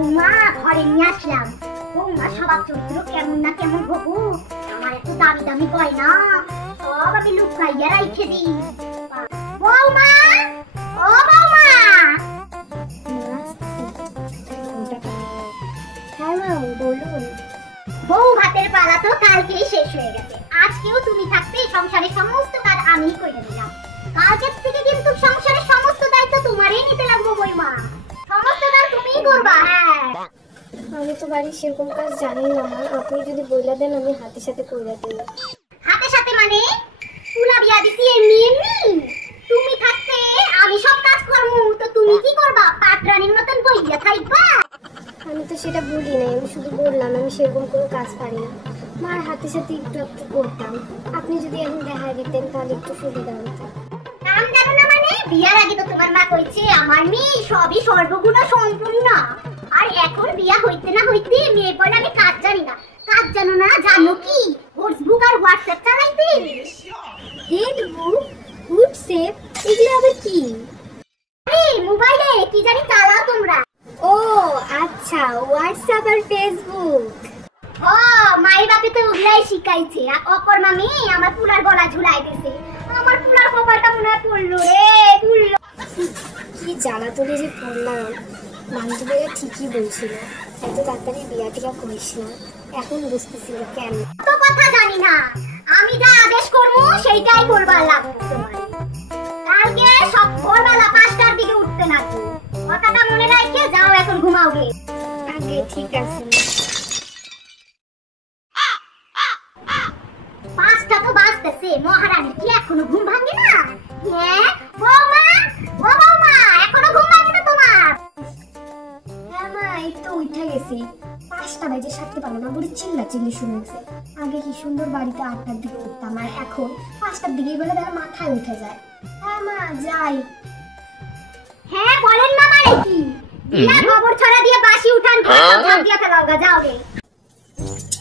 বৌমা ঘরে নিয়ে আসলাম। বৌমা স্বভাব চরিত্র কেমন না কেমন হবু, আমার এত দামি দামি গয়না সব আমি লুকাইয়া রাইখে দিই। বৌমা, ও বৌমা। হ্যাঁ মা বলুন। বউ ভাতের পালা তো কালকেই শেষ হয়ে গেছে, আজকেও তুমি থাকতে সংসারের সমস্ত কাজ আমিই করে দিলাম। কালকের থেকে কিন্তু সংসারের সমস্ত দায়িত্ব তোমারই নিতে লাগবো বৌমা, সমস্ত কাজ তুমিই করবা। হ্যাঁ, আমি তো বাড়ির সেরকম কাজ জানি না মা, আপনি যদি বইলা দেন আমি হাতে সাথে কইরা দেব। হাতে সাথে মানে তুলা বিয়া দিছি এমনি এমনি? তুমি থাকতে আমি সব কাজ করবো, তো তুমি কি করবা? পাটরানির মতন বইয়া থাকবা? আমি তো সেটা বলি নাই, আমি শুধু বললাম আমি সেরকম কোনো কাজ পারি না। মার হাতে সাথে একটু একটু করতাম, আপনি যদি এখন দেখা দিতেন তাহলে একটু সুবিধা হতো। কাম জানো না মানে? বিয়ার আগে তো তোমার মা কইছে আমার মেয়ে সবই সর্বগুণ সম্পূর্ণ, আর এখন বিয়া হইতে না হইতে মেয়ে বলে আমি কাজ জানি না। কাজ জানো না? জানো কি? ফেসবুক আর হোয়াটসঅ্যাপ চালাইতে। ফেসবুক, হোয়াটসঅ্যাপ এগুলো আবার কি? আরে মোবাইলে কি জানি চালাও তোমরা। ও আচ্ছা, হোয়াটসঅ্যাপ আর ফেসবুক। ও মাই বাপে তো ওগুলাই শিখাইছে, আর অকর্মা মেয়ে আমার পুলার গলা ঝুলাই দিছে। আমার পুলার কপালটা মনে হয় পড়লো রে, পড়লো। কি জ্বালাতনে যে পড়লাম। বান্ধবীরা ঠিকই বলছিল এত তাড়াতাড়ি বিয়া টিকা করিস না, এখন বুঝতেছিল কেন। তো কথা জানি না, আমি যা আদেশ করবো সেইটাই করবার লাগবে তোমার। কালকে সব ভোরবেলা 5টার দিকে উঠতে লাগবে, কথাটা মনে রাখে যাও, এখন ঘুমাওগে। আগে ঠিক আছে। 5টা তো বাজতেছে, মহারানী কি এখনো ঘুম ভাঙে না? হ্যাঁ বৌমা, ও বৌমা, এখনো ঘুম ভাঙে না তোমার? হ্যাঁ মা, এই তো উঠে গেছি। 5টা বাজে সারতে পারলো না, বুড়ি চিল্লা চিল্লি শুরু হয়েছে। আগে কি সুন্দর বাড়িতে 8টার দিকে উঠতাম, আর এখন 5টার দিকে বলে তারা মাথায় উঠে যায়। হ্যাঁ মা যাই। হ্যাঁ বলেন না মানে কি? বিয়া খবর ছড়া দিয়ে বাসি উঠান ঝাঁপ দিয়া ফেলাওগা, যাওগে।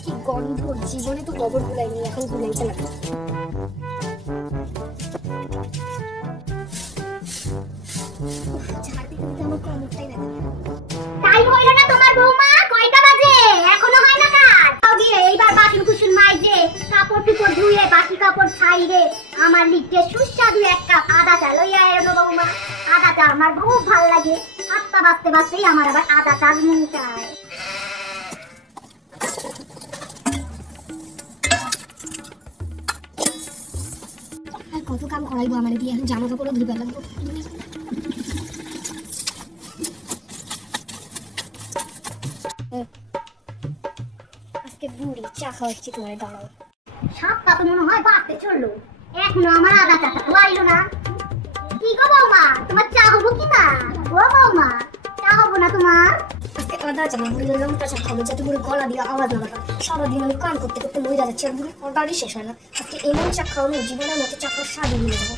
কি গন্ধ, জীবনে তো গোবর গুলাইনি, এখন গুলাইতে লাগে। ঝাড়তে কিন্তু আমার কমরটাই ব্যথা। টাইম হইলো না তোমার বৌমা? কয়টা বাজে? এখনো হয় না কাজ? যাওগে, এইবার বাসন কুসুন মাইজে কাপড় টুপড় ধুয়ে বাকি কাপড় ছাইরে আমার লিখতে সুস্বাদু এক কাপ আদা চা লইয়া এলো বৌমা। আদা চা আমার খুব ভালো লাগে, 8টা বাজতে বাজতেই আমার আবার আদা চার মন চায়। আর কত কাম করাইবো আমার দিয়ে, এখন জামা কাপড়ও ধুইবার লাগবো। আজকে বুড়ি চা খাওয়াচ্ছি তোমার, দাঁড়াও। 7টা তো মনে হয় বাজতে চললো, এখনো আমার আদা চাটা তো আইলো না। কি গো বৌমা, তোমার চা হবো কি না? ও বৌমা, চা হবো না তোমার? আজকে আদা চা না, বুড়ির লঙ্কা চা খাবো, যাতে বুড়ি গলা দিয়ে আওয়াজ না পায়। সারাদিন আমি কাম করতে করতে মরে যাচ্ছে, আর বুড়ির অর্ডারই শেষ হয় না। আজকে এমন চা খাওয়ানো জীবনের মতো চা খাওয়ার স্বাদই ভুলে যাবো।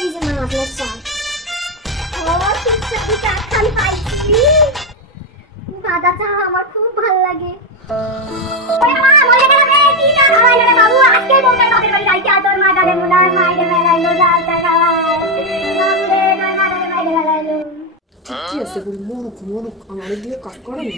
এই যে মা আপনার চা। ও সুস্বাদু চা খান পাইছি। আদা চা আমার খুব ভালো লাগে। ওরে মা, মরে গেল রে, কি চা খাওয়াইলো রে বাবু? আজকে বউটার বাপের বাড়ি যাইতে আর তোর মা ডালে মুলার মাইরে মেলাইলো, লাল চা খাওয়ায়। বাবুরে, তোর মা ডালে মাইরে মেলাইলো। ঠিকই আছে, মুরুখ মুরুখ আমার দিয়ে কাজ করে না।